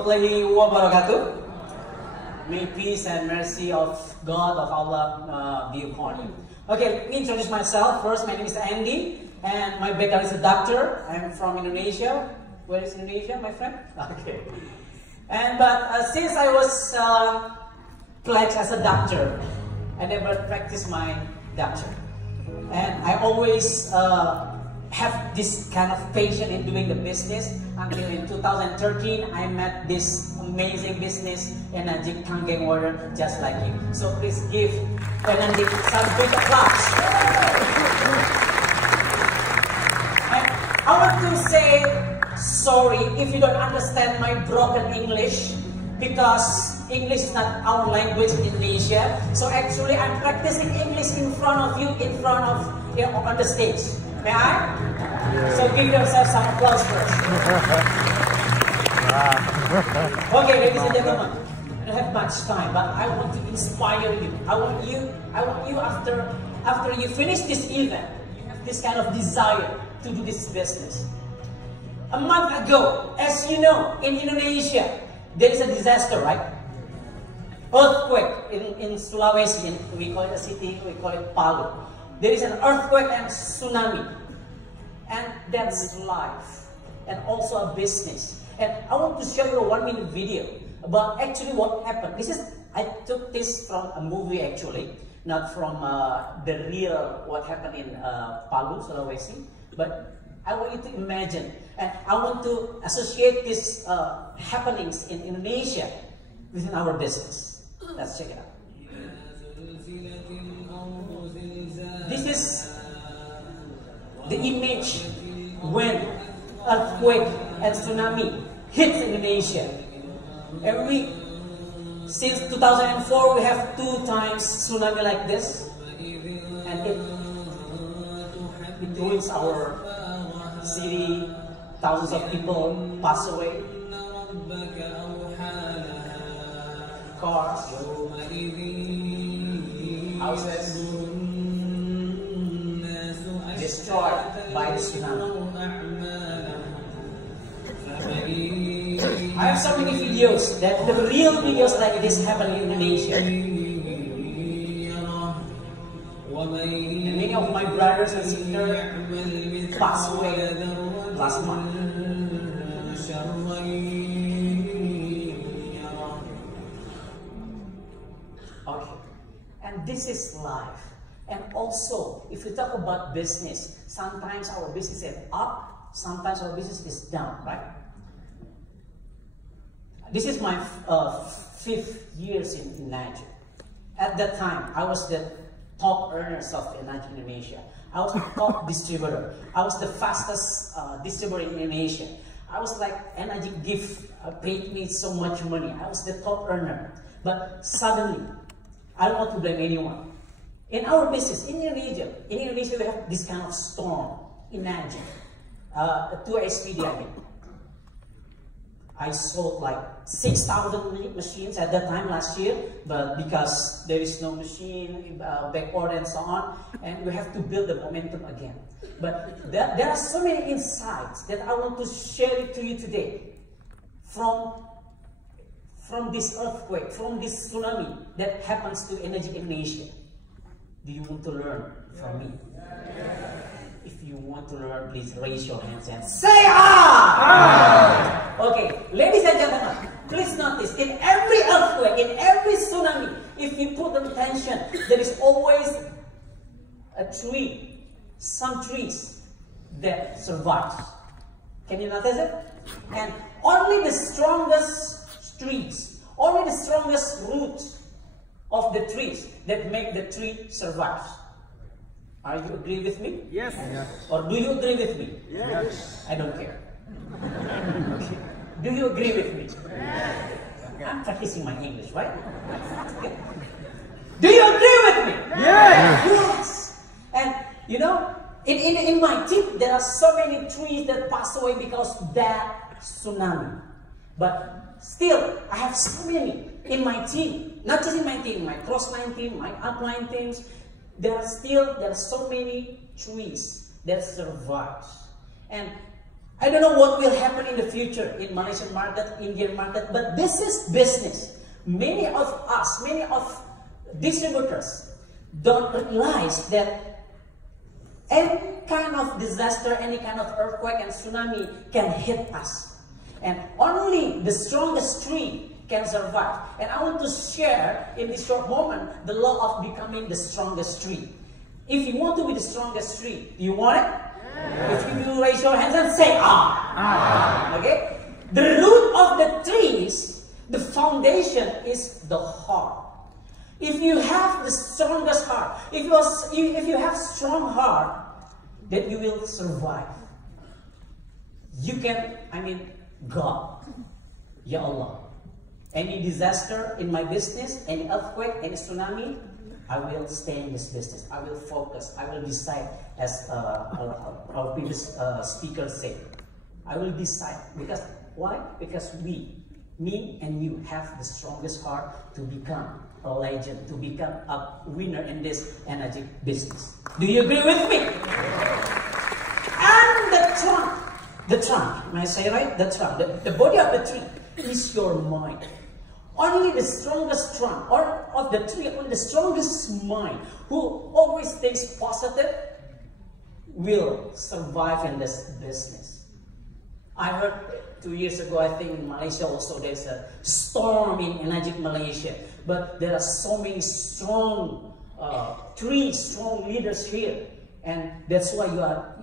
warahmatullahi wabarakatuh. May peace and mercy of God, of Allah be upon you. Okay, let me introduce myself. First, my name is Andy, and my background is a doctor. I'm from Indonesia. Where is Indonesia, my friend? Okay. But since I was pledged as a doctor, I never practiced my doctor. And I always have this kind of passion in doing the business until in 2013 I met this amazing business, Enagic water, just like you. So please give Enagic some big applause. And I want to say sorry if you don't understand my broken English, because English is not our language in Indonesia. So actually I'm practicing English in front of you, on the stage. May I? Yeah. So give yourself some applause first. Okay, ladies and gentlemen, I don't have much time, but I want to inspire you. I want you after you finish this event, you have this kind of desire to do this business. A month ago, as you know, in Indonesia, there is a disaster, right? Earthquake in Sulawesi, we call it a city, we call it Palu. There is an earthquake and tsunami, and that's life, and also a business. And I want to show you a 1-minute video about actually what happened. I took this from a movie actually, not from the real what happened in Palu, Sulawesi, but I want you to imagine, and I want to associate these happenings in Indonesia within our business. Let's check it out. This is the image when earthquake and tsunami hits Indonesia. Since 2004, we have 2 times tsunami like this, and it ruins our city. Thousands of people pass away. Cars, houses destroyed by the tsunami. I have so many videos, that the real videos like this happen in Indonesia. And many of my brothers and sisters passed away last month. Okay, and this is life. And also, if we talk about business, sometimes our business is up, sometimes our business is down, right? This is my 5th year in Enagic. At that time, I was the top earners of Enagic Indonesia. I was the top distributor. I was the fastest distributor in Indonesia. I was like, Enagic paid me so much money. I was the top earner. But suddenly, I don't want to blame anyone. In our business, in Indonesia we have this kind of storm, Enagic, 2SPD I mean. I sold like 6,000 machines at that time last year, but because there is no machine, back order and so on, and we have to build the momentum again. But there are so many insights that I want to share it to you today from this earthquake, from this tsunami that happens to Enagic Indonesia. Do you want to learn from me? If you want to learn, please raise your hands and say ah! Okay, ladies and gentlemen, please notice, in every earthquake, in every tsunami, if you put attention, there is always a tree, some trees that survive. Can you notice it? And only the strongest trees, only the strongest roots of the trees that make the tree survive. Are you agree with me? Yes. Or do you agree with me? Yes. I don't care. Okay. Do you agree with me? Yes. Okay. I'm practicing my English, right? Do you agree with me? Yes. Yes. And you know, in my team, there are so many trees that pass away because of that tsunami. But still, I have so many in my team. Not just in my team, my cross-line team, my upline teams. There are so many trees that survive. And I don't know what will happen in the future in Malaysian market, Indian market, but this is business. Many of us, many of distributors don't realize that any kind of disaster, any kind of earthquake and tsunami can hit us. And only the strongest tree can survive. And I want to share in this short moment the law of becoming the strongest tree. If you want to be the strongest tree, do you want it? If you raise your hands and say ah. Okay? The root of the trees, the foundation is the heart. If you have the strongest heart, if you have strong heart, then you will survive. You can, God, Ya Allah. Any disaster in my business, any earthquake, any tsunami, I will stay in this business. I will focus. I will decide, as our previous speaker said. I will decide. Because why? Because me and you, have the strongest heart to become a legend, to become a winner in this Enagic business. Do you agree with me? And the trunk, may I say right? The trunk, the body of the tree is your mind. Only the strongest trunk or of the tree, only the strongest mind who always thinks positive will survive in this business. I heard 2 years ago, I think in Malaysia also there's a storm in Enagic Malaysia. But there are so many strong trees, strong leaders here. And that's why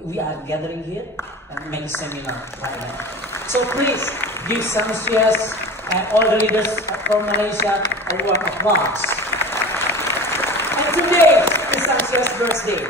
we are gathering here and make a seminar right now. So please give some cheers and all the leaders from Malaysia a warm applause. And today is Samsia's birthday.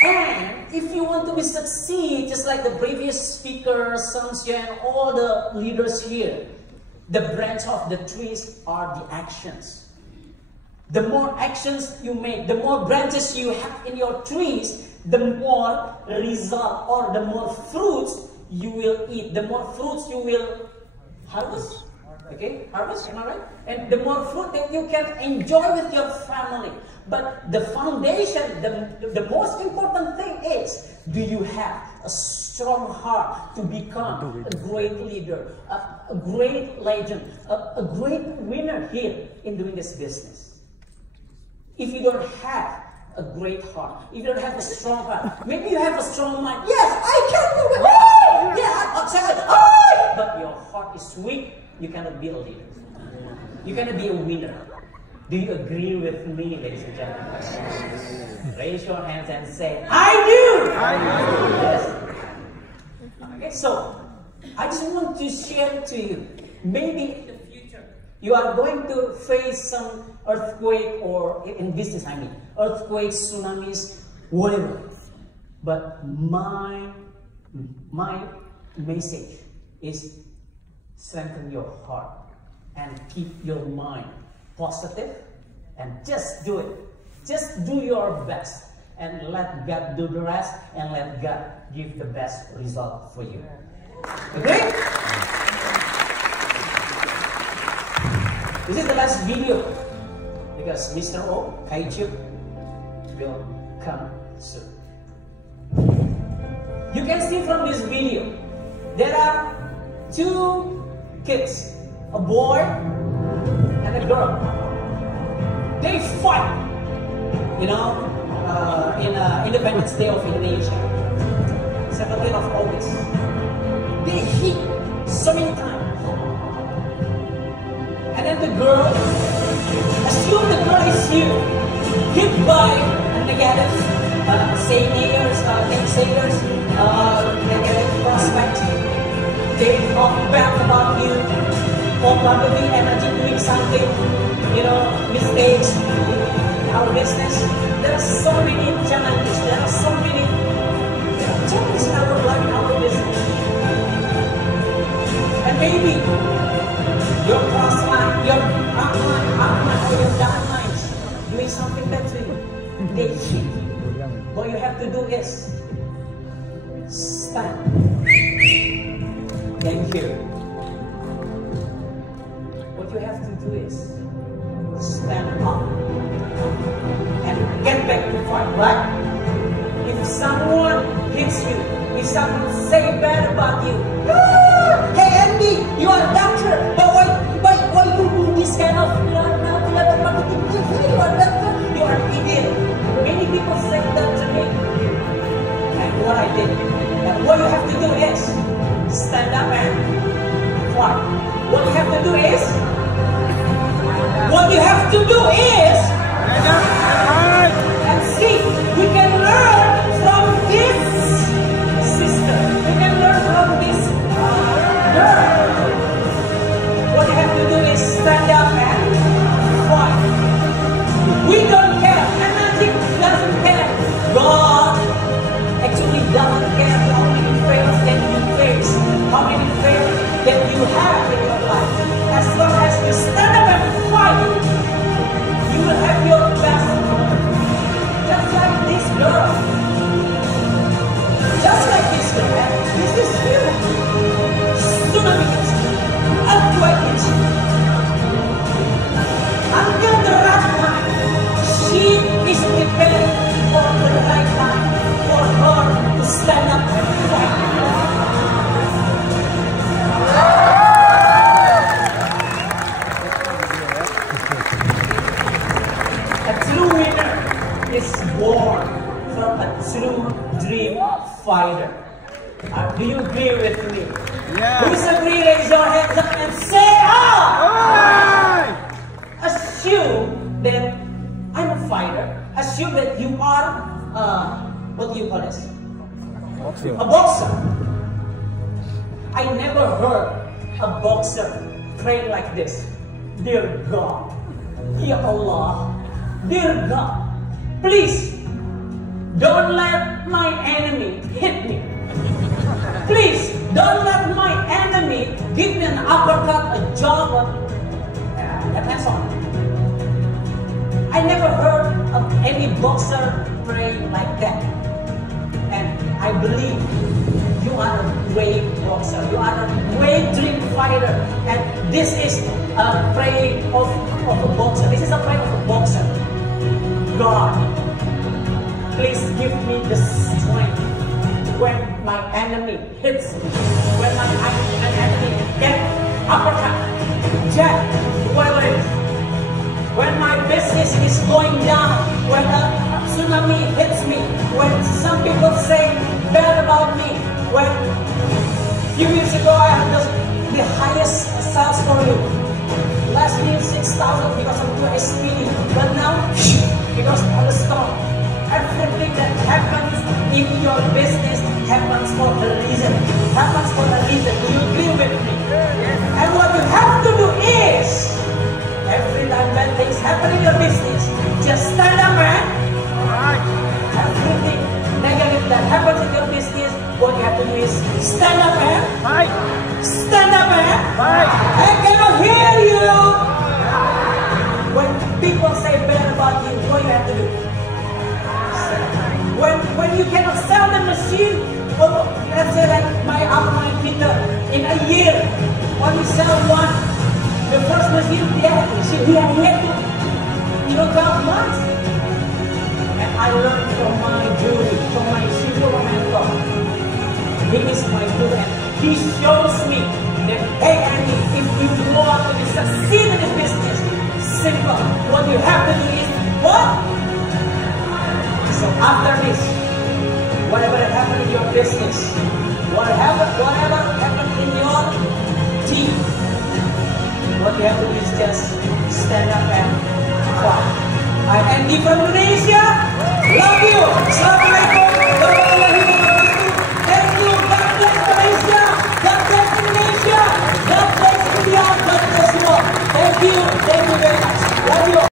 And if you want to be succeed, just like the previous speaker, Samsia, and all the leaders here, the branch of the trees are the actions. The more actions you make, the more branches you have in your trees, the more result or the more fruits you will eat. The more fruits you will harvest. Okay, harvest, am I right? And the more fruit that you can enjoy with your family. But the foundation, the most important thing is, do you have a strong heart to become a great leader, a great legend, a great winner here in doing this business? If you don't have a great heart, if you don't have a strong heart, maybe you have a strong mind. Yes, I can do it. Oh, yeah, I'm excited. Oh, but your heart is weak. You cannot be a leader. You cannot be a winner. Do you agree with me, ladies and gentlemen? Raise your hands and say, I do! I do! Yes. Okay, so, I just want to share to you, maybe in the future, you are going to face some earthquake, or in business earthquakes, tsunamis, whatever. But my message is, strengthen your heart and keep your mind positive and just do it. Just do your best and let God do the rest and let God give the best result for you. Okay? This is the last video because Mr. O, Kaiju, will come soon. You can see from this video, there are two kids, a boy and a girl. They fight, in Independence Day of Indonesia, 17th of August. They hit so many times. And then the girl, assume the girl is here, hit by a negative naysayers, negative prospect. They talk bad about you, or probably Enagic doing something, mistakes in our business. There are so many challenges. There are so many challenges in our life, in our business. And maybe your cross line, your upline, or your downlines doing something bad to you. They hit you. What you have to do is stand. Thank you. What you have to do is stand up and get back to fight, right? If someone hits you, if someone say bad about you, hey Andy, you are a doctor, but why you do this kind of, you are marketing, you are a doctor, you are an idiot. Many people say that to me, and what I did, and what you have to do is, stand up and fight. What you have to do is, and see, we can learn from this sister. We can learn from this girl. What you have to do is stand up and fight. We don't care. Enagic doesn't care. God actually doesn't care how many fails that you face, how many fails that you have in your life. As long as you stand up and fight, you will have your best. Just like this girl. Just like this girl. And this is you. Tsunami hits you. Earthquake hits you. Until the right time, she is prepared for the right time for her to stand up and fight. A true winner is born from a true dream fighter. Do you agree with me? Yeah. Who disagree, raise your hands up and say, ah! Assume that I'm a fighter. Assume that you are, what do you call this? Boxer. A boxer. I never heard a boxer pray like this. Dear God, Ya Allah, dear God, please don't let my enemy hit me. Please don't let my enemy give me an uppercut, a jab, that's all. I never heard of any boxer praying like that. And I believe you are a great boxer. You are a great dream fighter. And this is a prayer of a boxer. This is a prayer of a boxer. God, please give me the strength when my enemy hits me. When my enemy gets uppercut, jab, whatever it is. When my business is going down, when a tsunami hits me, when some people say bad about me, when a few years ago I had the highest sales for you, last year 6,000 because of your SPD, but now because of the storm. Everything that happens in your business happens for a reason. Happens for a reason. Do you agree with me? And what you have to do is, every time bad things happen in your business, just stand up and everything negative that happens in your business, what you have to do is stand up and fight. Stand up and fight. I cannot hear you. When people say bad about you, what you have to do? When you cannot sell the machine, let's say like my upline Peter, in a year, only sell one. The first machine he had to, 12 months. And I learned from my guru, from my super mentor. He is my guru and he shows me that, hey Andy, if you want to succeed in this business, simple. What you have to do is, what? So after this, whatever happened in your business, whatever happened in your team, what you have to do is just stand up and fight. I'm Andy from Indonesia. Love you. Assalamualaikum.